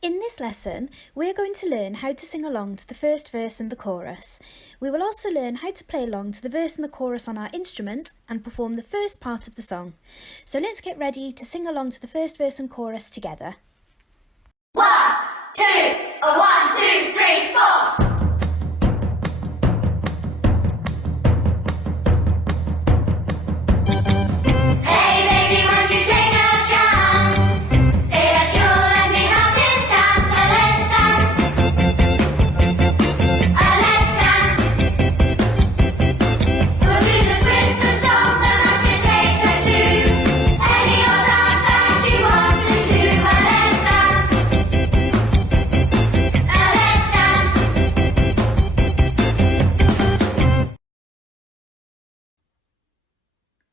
In this lesson, we're going to learn how to sing along to the first verse and the chorus. We will also learn how to play along to the verse and the chorus on our instrument and perform the first part of the song. So let's get ready to sing along to the first verse and chorus together. 1, 2, 1, 2, 3, 4.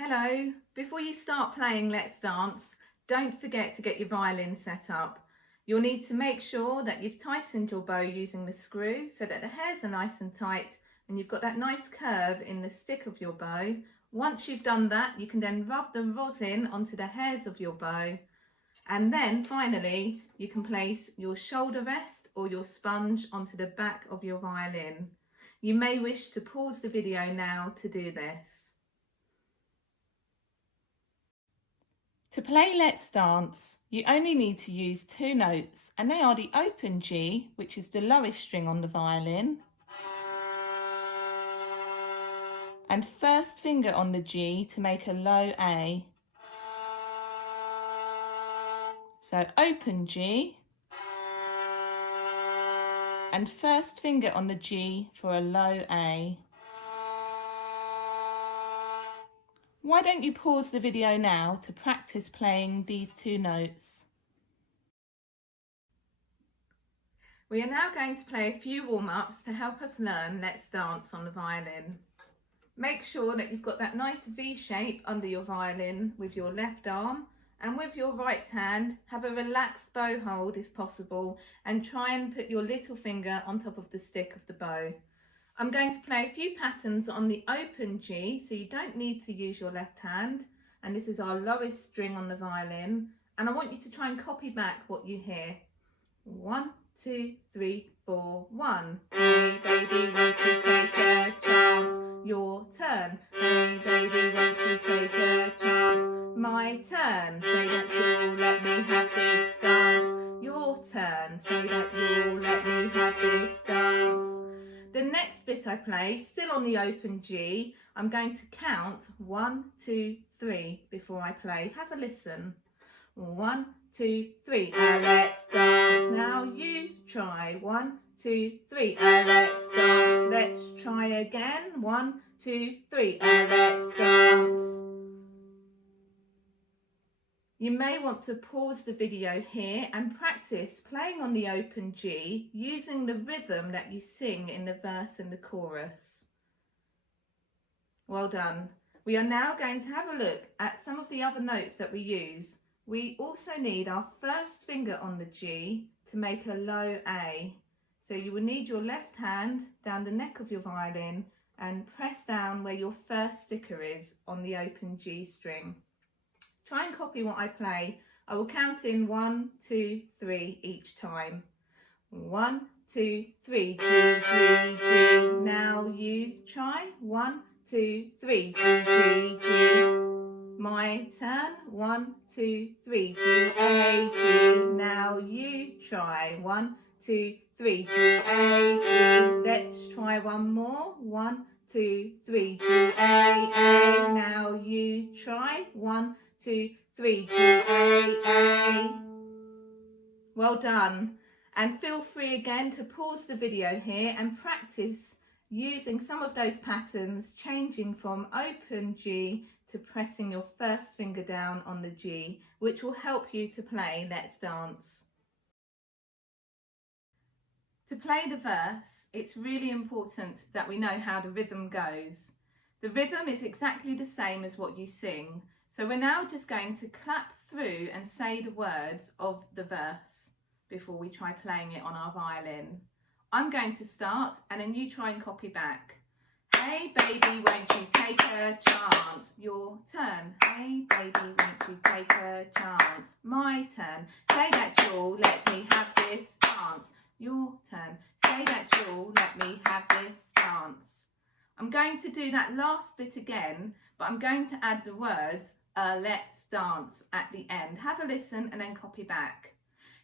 Hello, before you start playing Let's Dance, don't forget to get your violin set up. You'll need to make sure that you've tightened your bow using the screw so that the hairs are nice and tight and you've got that nice curve in the stick of your bow. Once you've done that, you can then rub the rosin onto the hairs of your bow, and then finally you can place your shoulder rest or your sponge onto the back of your violin. You may wish to pause the video now to do this. To play Let's Dance, you only need to use two notes, and they are the open G, which is the lowest string on the violin, and first finger on the G to make a low A. So open G, and first finger on the G for a low A. Why don't you pause the video now to practice playing these two notes? We are now going to play a few warm-ups to help us learn Let's Dance on the violin. Make sure that you've got that nice V shape under your violin with your left arm, and with your right hand have a relaxed bow hold if possible, and try and put your little finger on top of the stick of the bow. I'm going to play a few patterns on the open G, so you don't need to use your left hand, and this is our lowest string on the violin, and I want you to try and copy back what you hear. 1, 2, 3, 4, 1. Hey baby, won't you take a chance? Your turn. Hey baby, won't you take a chance? My turn. Say that you'll let me have this dance. Your turn. Say that you'll let me have this dance. The next bit I play, still on the open G, I'm going to count 1, 2, 3 before I play. Have a listen. 1, 2, 3. Let's dance. Now you try. 1, 2, 3. Let's dance. Let's try again. 1, 2, 3. Let's dance. You may want to pause the video here and practice playing on the open G using the rhythm that you sing in the verse and the chorus. Well done. We are now going to have a look at some of the other notes that we use. We also need our first finger on the G to make a low A. So you will need your left hand down the neck of your violin and press down where your first sticker is on the open G string. Try and copy what I play. I will count in 1, 2, 3 each time. 1, 2, 3, G, G, G. Now you try. 1, 2, 3, G, G, G. My turn. 1, 2, 3, G, A, G. Now you try. 1, 2, 3, G, A, G. Let's try one more. 1, 2, 3, G, A, A. Now you try. 1, 2, 3, G, A, A. Well done. And feel free again to pause the video here and practice using some of those patterns, changing from open G to pressing your first finger down on the G, which will help you to play Let's Dance. To play the verse, it's really important that we know how the rhythm goes. The rhythm is exactly the same as what you sing. So we're now just going to clap through and say the words of the verse before we try playing it on our violin. I'm going to start and then you try and copy back. Hey baby, won't you take a chance? Your turn. Hey baby, won't you take a chance? My turn. Say that you'll let me have this dance. Your turn. Say that you'll let me have this dance. I'm going to do that last bit again, but I'm going to add the words let's dance at the end. Have a listen and then copy back.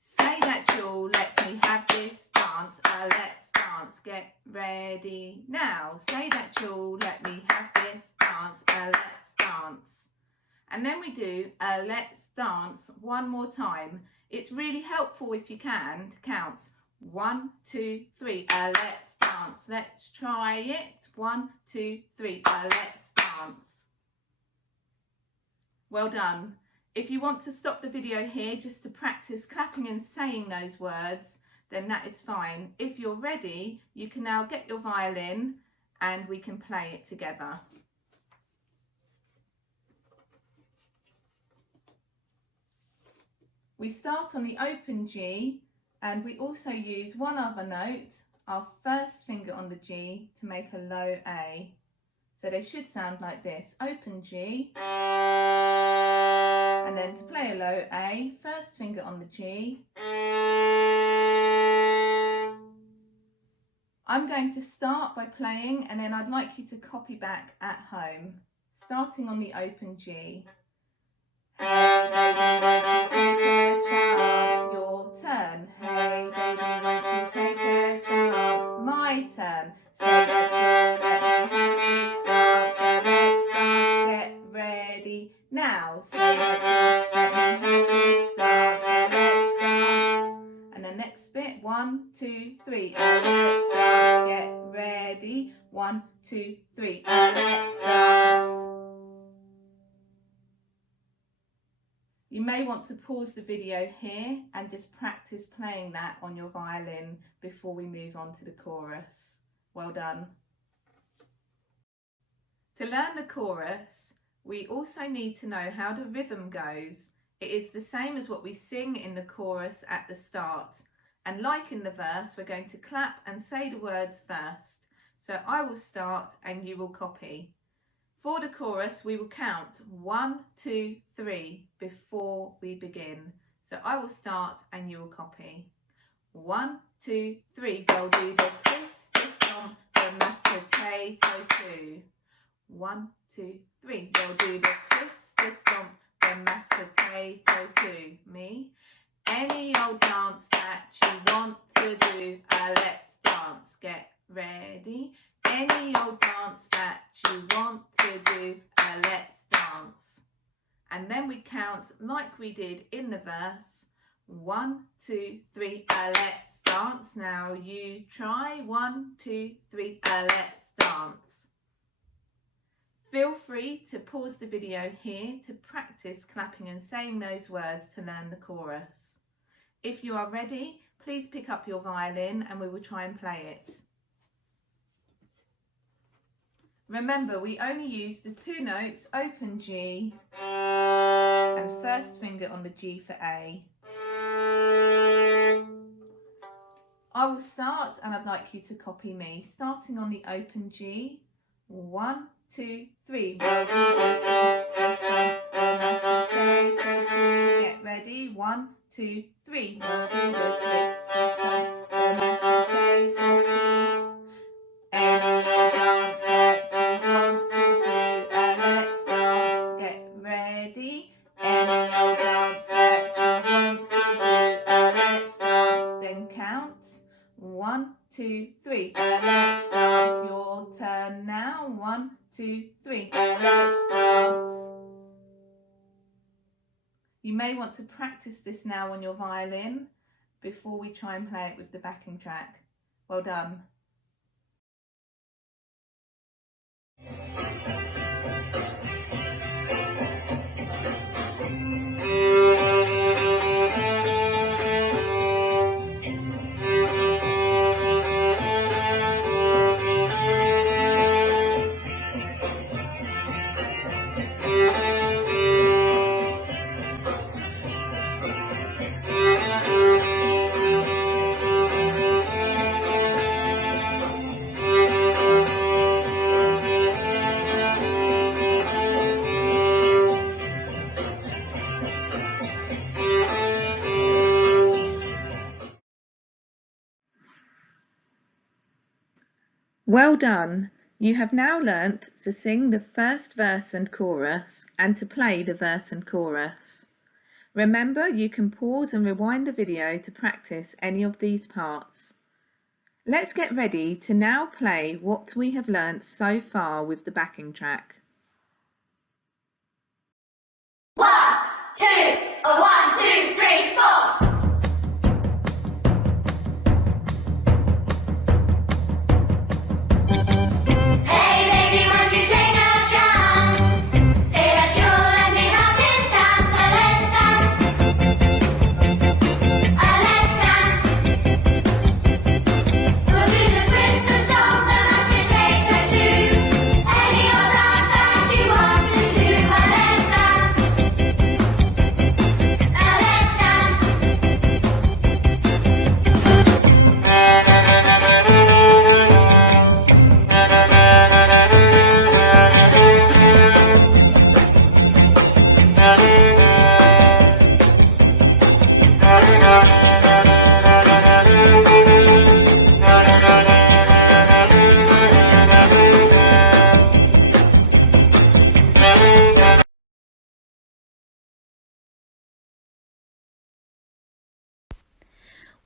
Say that you'll let me have this dance, let's dance, get ready now. Say that you'll let me have this dance, let's dance. And then we do let's dance one more time. It's really helpful if you can to count 1, 2, 3, let's dance. Let's try it. 1, 2, 3, let's dance. Well done. If you want to stop the video here just to practice clapping and saying those words, then that is fine. If you're ready, you can now get your violin and we can play it together. We start on the open G and we also use one other note, our first finger on the G, to make a low A. So they should sound like this: open G, and then to play a low A, first finger on the G. I'm going to start by playing and then I'd like you to copy back at home, starting on the open G. Hey baby, won't you take a chance? Your turn. Hey baby, won't you take a chance? My turn. Say that you'll let me have this dance. So let's dance, get ready now. Say that you'll let me have this dance. So let's dance. And the next bit, 1, 2, 3. Let's dance, get ready. 1, 2, 3. Let's dance. You may want to pause the video here and just practice playing that on your violin before we move on to the chorus. Well done. To learn the chorus, we also need to know how the rhythm goes. It is the same as what we sing in the chorus at the start. And like in the verse, we're going to clap and say the words first. So I will start and you will copy. For the chorus, we will count 1, 2, 3 before we begin. So I will start and you will copy. 1, 2, 3. We'll do the twist, the stomp, the mashed potato too. 1, 2, 3. We'll do the twist, the stomp, the mashed potato too. Me. Any old dance that you want to do, let's dance. Get ready. Any old dance that you want to do, let's dance. And then we count like we did in the verse. 1, 2, 3, let's dance. Now you try. 1, 2, 3, let's dance. Feel free to pause the video here to practice clapping and saying those words to learn the chorus. If you are ready, please pick up your violin and we will try and play it. Remember, we only use the 2 notes, open G and first finger on the G for A. I will start and I'd like you to copy me, starting on the open G. 1, 2, 3. We'll do the twist, the stomp, the mashed potato too. Get ready. 1, 2, 3. We'll do the twist, the stomp, the mashed potato too. Any old dance that you want to do, let's dance. Get ready. Any old dance that you want to do, let's dance. Then count. 1, 2, 3. Let's dance. Your turn now. 1, 2, 3. Let's dance. You may want to practice this now on your violin before we try and play it with the backing track. Well done. Well done! You have now learnt to sing the first verse and chorus and to play the verse and chorus. Remember, you can pause and rewind the video to practice any of these parts. Let's get ready to now play what we have learnt so far with the backing track. 1, 2, 1, 2, 3, 4. Hey baby, won't you take a chance? Say that you'll let me have this dance. Let's dance. We'll do the twist, the stomp, the monkey take a two. Any old dance that you want to do. Let's dance.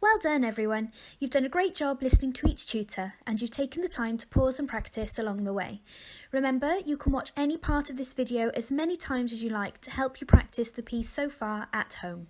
Well done everyone, you've done a great job listening to each tutor and you've taken the time to pause and practice along the way. Remember, you can watch any part of this video as many times as you like to help you practice the piece so far at home.